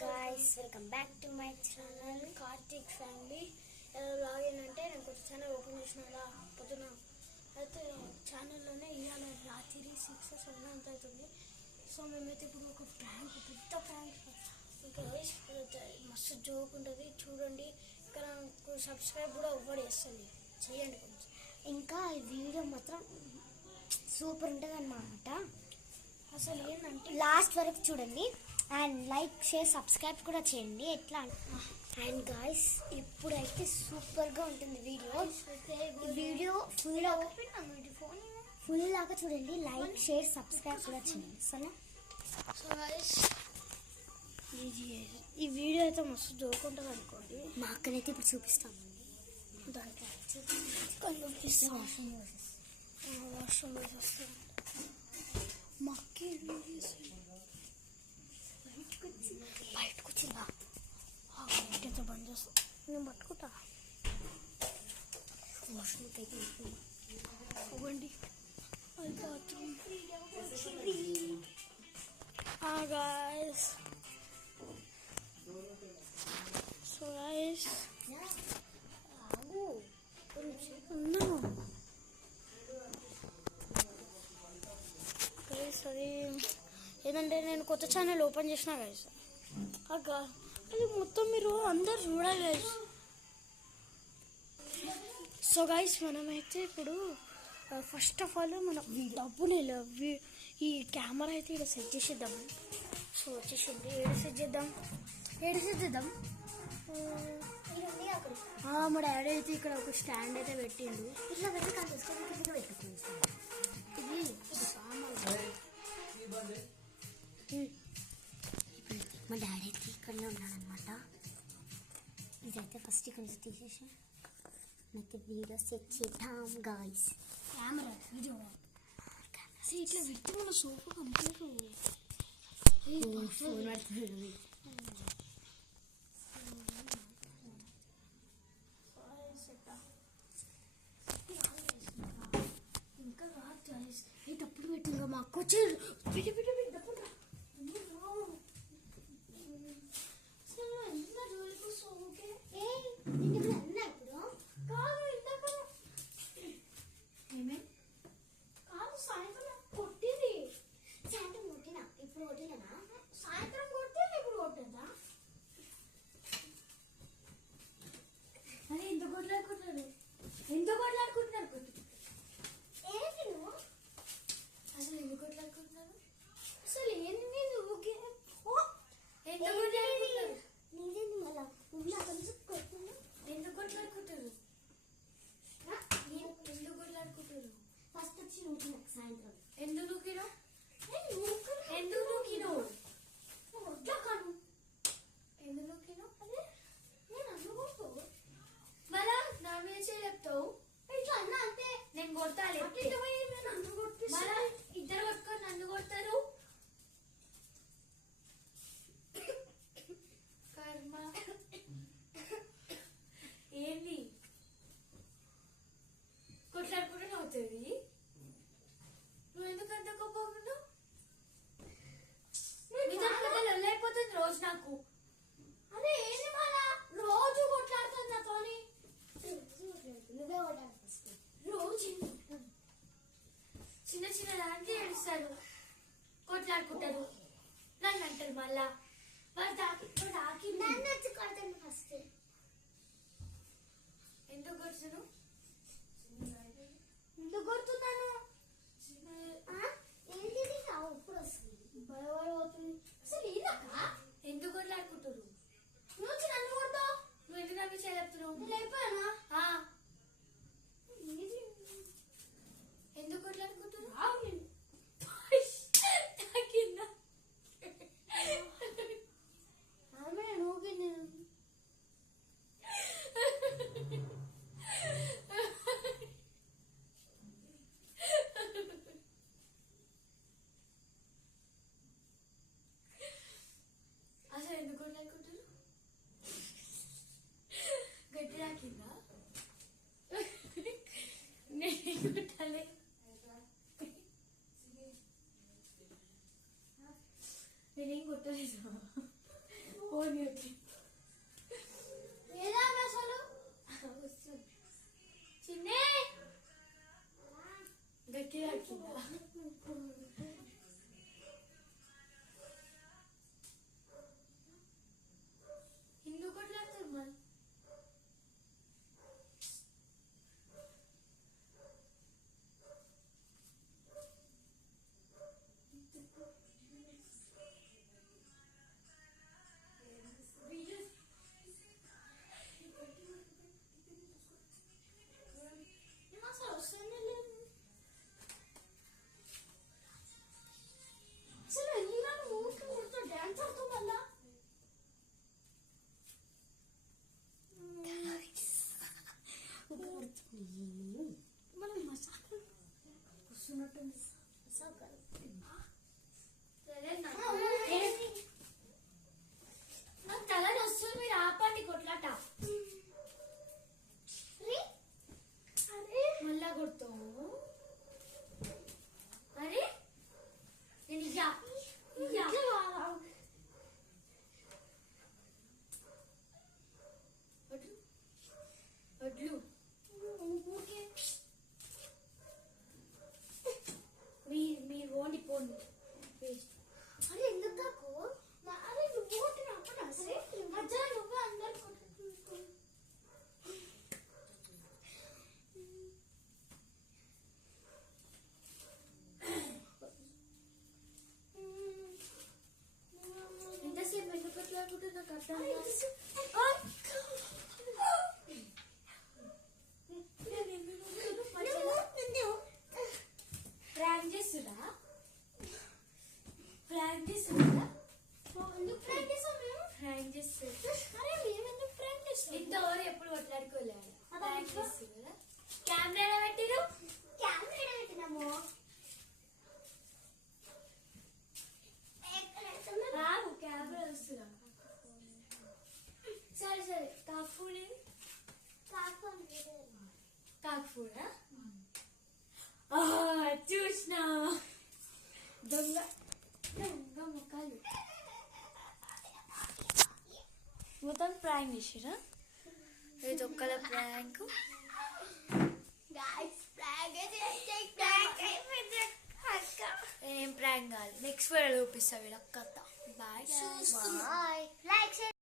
guys, welcome back to my channel Karthik family. Vlog ఏంటంటే నేను కొత్త ఛానల్ ఓపెన్ చేసిన పొద్దున అయితే ఛానల్లోనే ఇవాళ రాత్రి 6 7 అంత అవుతుంది. సో మేమైతే ఇప్పుడు ఒక ప్రాంక్ పెద్ద ప్రాంక్ ఇంకా మస్తు జోక్ ఉంటుంది చూడండి. ఇక్కడ నాకు సబ్స్క్రైబ్ కూడా ఎవ్వరు చేస్తుంది, చేయండి కొంచెం. ఇంకా ఈ వీడియో మాత్రం సూపర్ ఉంటుంది అన్నమాట. అసలు ఏంటంటే లాస్ట్ వరకు చూడండి అండ్ లైక్ షేర్ సబ్స్క్రైబ్ కూడా చేయండి. ఎట్లా అండ్ గాయ్స్ ఇప్పుడైతే సూపర్గా ఉంటుంది వీడియో ఫుల్ లాగా చూడండి. లైక్ షేర్ సబ్స్క్రైబ్ కూడా చేయండి. సరే సో గాయ్స్ ఈ వీడియో అయితే మస్తు జోకుంటుంది అనుకోండి. మా అక్కనైతే ఇప్పుడు చూపిస్తామండి. దాంట్లో వాష్రూమ్ వేసేస్తాం. మా అక్క బయటకు వచ్చిందా ఎంత బంద్ చేస్తా, నేను పట్టుకుంటా. వాష్రూమ్కి అయితే ఇవ్వండి అది బాత్రూమ్. గాయస్ సో గాయస్ ఉన్నాను గైస్. అది ఏంటంటే నేను కొత్త ఛానల్ ఓపెన్ చేసిన గైస్. అది మొత్తం మీరు అందరు చూడాలి గైస్. సో గైస్ మనమైతే ఇప్పుడు ఫస్ట్ ఆఫ్ ఆల్ మన డబ్బులు ఈ కెమెరా అయితే ఇక్కడ సెట్ చేసేద్దాం. సో వచ్చేసింది. ఏడు సెట్ చేద్దాం. మా డాడీ అయితే ఇక్కడ ఒక స్టాండ్ అయితే పెట్టిండు. ఇట్లా పెట్టి పెట్టుకుంది. ఇది సామాన్. మా డాడీ అయితే ఇక్కడనే ఉన్నాడనమాట. ఇదైతే ఫస్ట్ ఇక్కడ నుంచి తీసేసి నాకు వీడియో సెట్ చేద్దాం గాయ్స్. కెమెరా వీడియో ఇట్లా పెట్టి మన సోఫా కంప్లీట్ ఫోన్ పడుతుంది. ఇంకా రాదు గాయ్స్. ఈ తప్పుడు పెట్టిందా మా అక్క వచ్చి పెట్టి డబ్బులు ఇద్దరు కొట్టుకొని నన్ను కొడతారు. కర్మ ఏంది కొట్లాడుకుంటే అవుతుంది. నువ్వు ఎందుకు అంత కోపం అయిపోతుంది రోజు నాకు. అదే ఏంది మళ్ళా రోజు కొట్లాడుతుంది నాతోని. నువ్వే రోజు చిన్న చిన్న దానికి ఏడుస్తారు, కొట్లాడుకుంటారు, నన్ను అంటారు. మళ్ళా ఫస్ట్ ఎందుకు కొడుతున్నాను? ఎందుకు కొడుతున్నాను? ఇప్పుడు వస్తుంది భయపడిపోతుంది. అసలు ఎందుకు కొట్లాడుకుంటారు? నువ్వు నన్ను కొడతావు. నువ్వు ఎందుకు నాకు చెప్తున్నావు? లేపానా? ఎందుకు కొట్లాడుకుంటున్నావు? ఫోన్ ఏదా అసలు చిన్నే గట్టిగా హిందూ కొట్లాడుతారు మరి తలని వస్తుంది మీరు ఆపండి కొట్లాట మళ్ళా కొడతావు అరే నేను వడ్లు మీరు ఓండి పోండి అరే ఎందుకు కాకు అరే నువ్వు ఓటు అప్పుడు సరే మధ్యలో నువ్వు అందరు ఎంతసేపు ఎందుకు కొట్లాడుకుంటే నాకు అర్థం ఇంతవరకు ఎప్పుడు కొట్లాడుకోలేదు కెమెరా పెట్టిరు కెమెరా పెట్టినాము కెమెరా వస్తున్నా సరే సరే కాకూడే కాకూడా చూసిన దొంగ దొంగ ముఖాలు మొత్తం ప్రాంక్ చేసిరా ఇది ఒక్కల ప్రాంక్ ఏం ప్రాంక్ కాదు నెక్స్ట్ వీడియో చూపిస్తా వీళ్ళ కథ బాయ్ బాయ్.